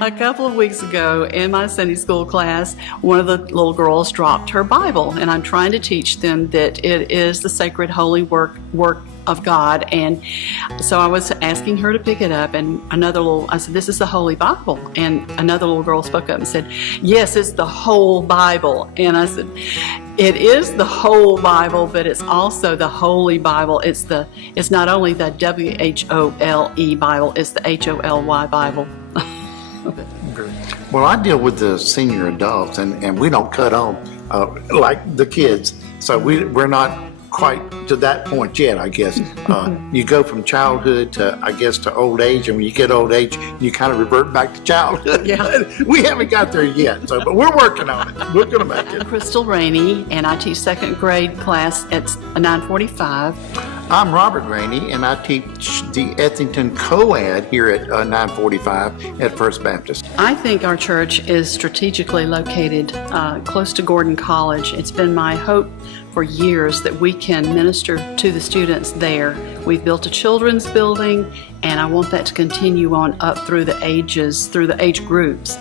A couple of weeks ago in my Sunday school class, one of the little girls dropped her Bible, and I'm trying to teach them that it is the sacred, holy work of God. And so I was asking her to pick it up, and I said, "This is the Holy Bible." And another little girl spoke up and said, "Yes, it's the whole Bible." And I said, "It is the whole Bible, but it's also the Holy Bible. It's not only the WHOLE Bible, it's the HOLY Bible." Well, I deal with the senior adults, and we don't cut on like the kids, so we're not quite to that point yet, I guess. You go from childhood to, I guess, to old age, and when you get old age, you kind of revert back to childhood. Yeah. We haven't got there yet, but we're working on it. We're going to make it. I'm Crystal Rainey, and I teach second grade class at 945. I'm Robert Rainey, and I teach the Ethington Co-Ed here at 945 at First Baptist. I think our church is strategically located close to Gordon College. It's been my hope for years that we can minister to the students there. We've built a children's building, and I want that to continue on up through the ages, through the age groups.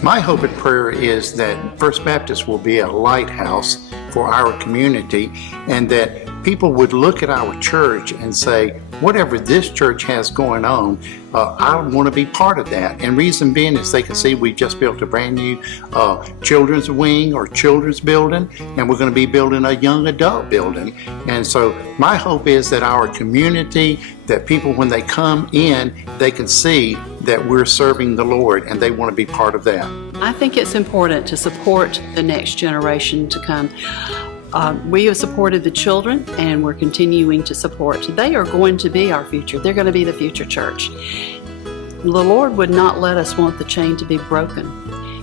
My hope and prayer is that First Baptist will be a lighthouse for our community, and that people would look at our church and say, whatever this church has going on, I want to be part of that. And reason being is they can see we just built a brand new children's wing or children's building, and we're going to be building a young adult building. And so my hope is that our community, that people when they come in, they can see that we're serving the Lord and they want to be part of that. I think it's important to support the next generation to come. We have supported the children, and we're continuing to support. They are going to be our future. They're going to be the future church. The Lord would not let us want the chain to be broken.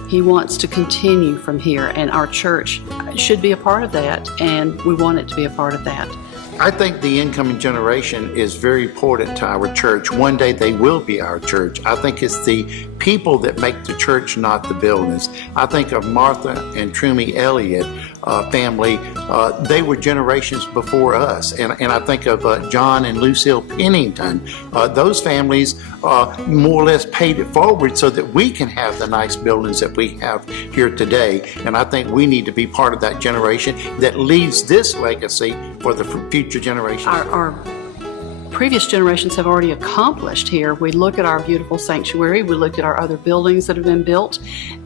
He wants to continue from here, and our church should be a part of that, and we want it to be a part of that. I think the incoming generation is very important to our church. One day they will be our church. I think it's the people that make the church, not the buildings. I think of Martha and Trumie Elliott family. They were generations before us. And I think of John and Lucille Pennington. Those families more or less paid it forward so that we can have the nice buildings that we have here today. And I think we need to be part of that generation that leaves this legacy for the future generations. Our previous generations have already accomplished here. We look at our beautiful sanctuary, we look at our other buildings that have been built,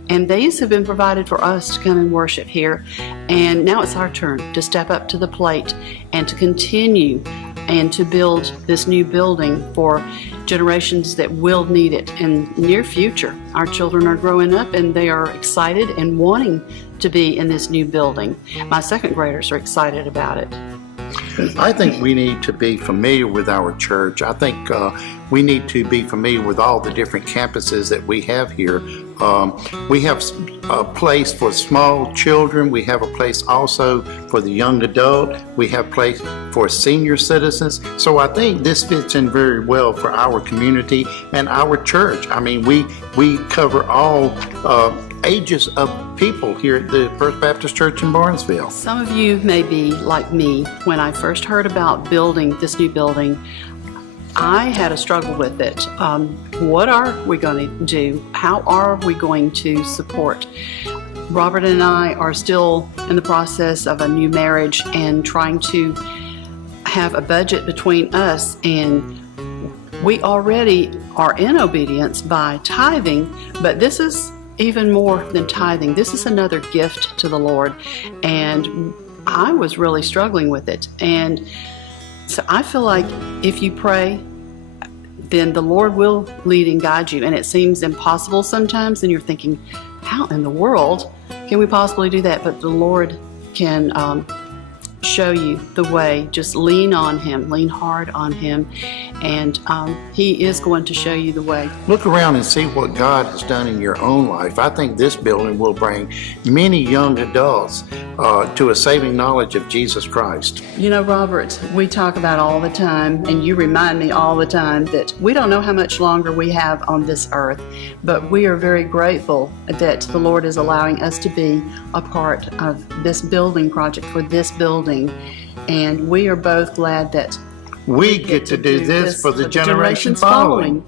and these have been provided for us to come and worship here. And now it's our turn to step up to the plate and to continue and to build this new building for generations that will need it in near future. Our children are growing up, and they are excited and wanting to be in this new building. My second graders are excited about it. I think we need to be familiar with our church. I think we need to be familiar with all the different campuses that we have here. We have a place for small children. We have a place also for the young adult. We have a place for senior citizens. So I think this fits in very well for our community and our church. I mean, we cover all ages of people here at the First Baptist Church in Barnesville. Some of you may be like me. When I first heard about building this new building, I had a struggle with it. What are we going to do? How are we going to support? Robert and I are still in the process of a new marriage and trying to have a budget between us, and we already are in obedience by tithing, but this is even more than tithing. This is another gift to the Lord, and I was really struggling with it. And so I feel like if you pray, then the Lord will lead and guide you. And it seems impossible sometimes, and you're thinking, how in the world can we possibly do that? But the Lord can show you the way. Just lean on Him, lean hard on Him, and He is going to show you the way. Look around and see what God has done in your own life. I think this building will bring many young adults to a saving knowledge of Jesus Christ. You know, Robert, we talk about all the time, and you remind me all the time that we don't know how much longer we have on this earth, but we are very grateful that the Lord is allowing us to be a part of this building project for this building. And we are both glad that we get to do this for the generations following.